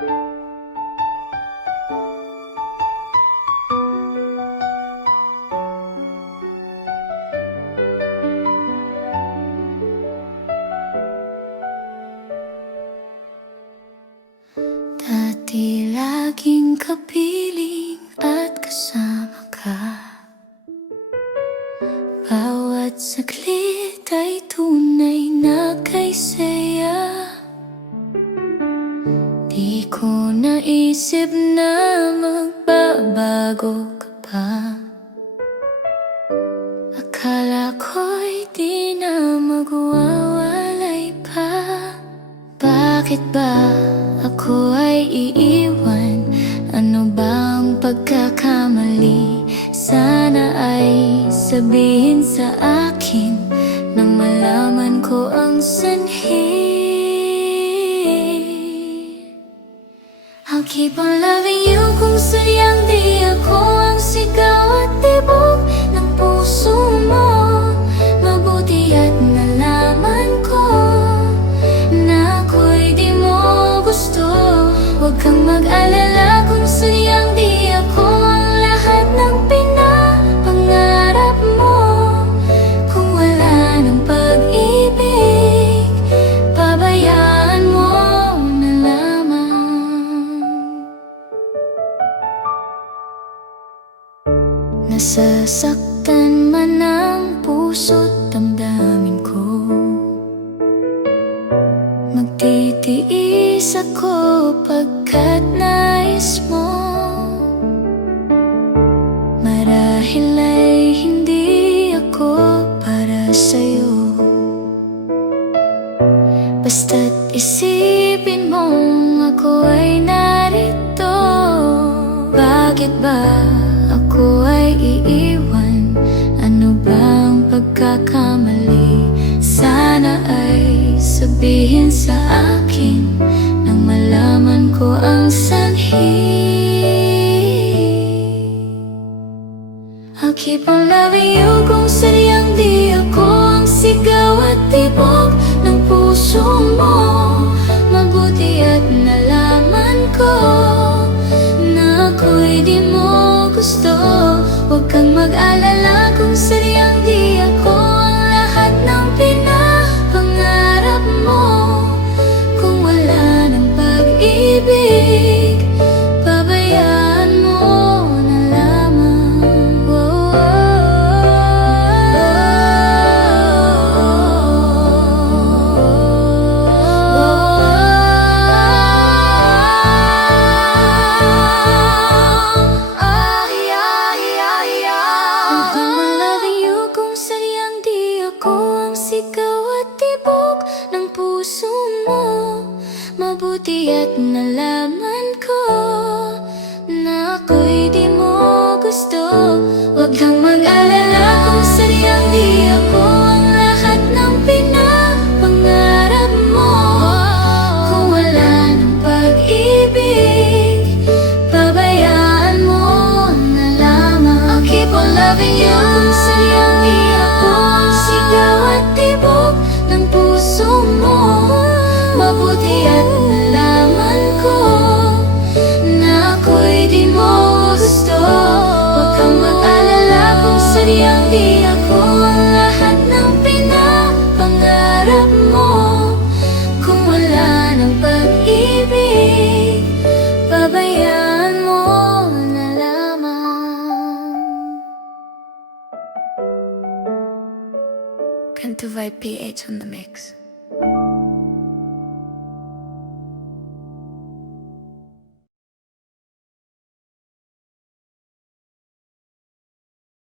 Dati laging kapiling at kasama ka. Bawat saglit ay tunay na kay saya. Di ko naisip na magbabago ka pa. Akala ko'y di na magwawalay pa. Bakit ba ako ay iiwan? Ano bang pagkakamali? Sana ay sabihin sa akin nang malaman ko ang sanhi. I'll keep on loving you kung sadyang di ako ang sigaw at tibok ng puso mo. Mabuti at nalaman ko na ako'y di mo gusto. Huwag kang mag-alala kung sadyang di ako ang lahat ng pinapangarap mo. Kung wala ng pag-ibig, pabayaan mo na lamang. Nasasaktan man ang puso't damdamin ko. Magtitiis ako pagkat nais mo. Marahil ay hindi ako para sa'yo. Basta't isipin mong ako ay narito. Bakit ba ako ay iiwan? Ano bang pagkakamali? Sana ay sabihin sa akin nang malaman ko ang sanhi. I'll keep on loving you kung sadyang di ako ang sigaw at tibok ng puso mo. Mabuti at nalaman ko na ako'y di mo gusto. Huwag kang mag-alala kung sadyang di ako ang lahat ng pinapangarap mo. Kung wala ng pag-ibig, pabayaan mo na lamang. Sigaw at tibok ng puso mo. Mabuti at nalaman ko na ako'y di mo gusto. Huwag kang mag-alala kung sadyang di ako ang lahat ng pinapangarap mo. Kung wala ng pag-ibig, pabayaan mo na lamang. I'll keep on loving you kung sadyang di ako ang sigaw at tibok ng puso mo. Mabuti at nalaman ko na ako'y di mo gusto. Huwag kang mag-alala kung sadyang di ako ang lahat ng pinapangarap mo. Kung wala ng pag-ibig, pabayaan mo na lamang. Canto Vibe PH on the mix.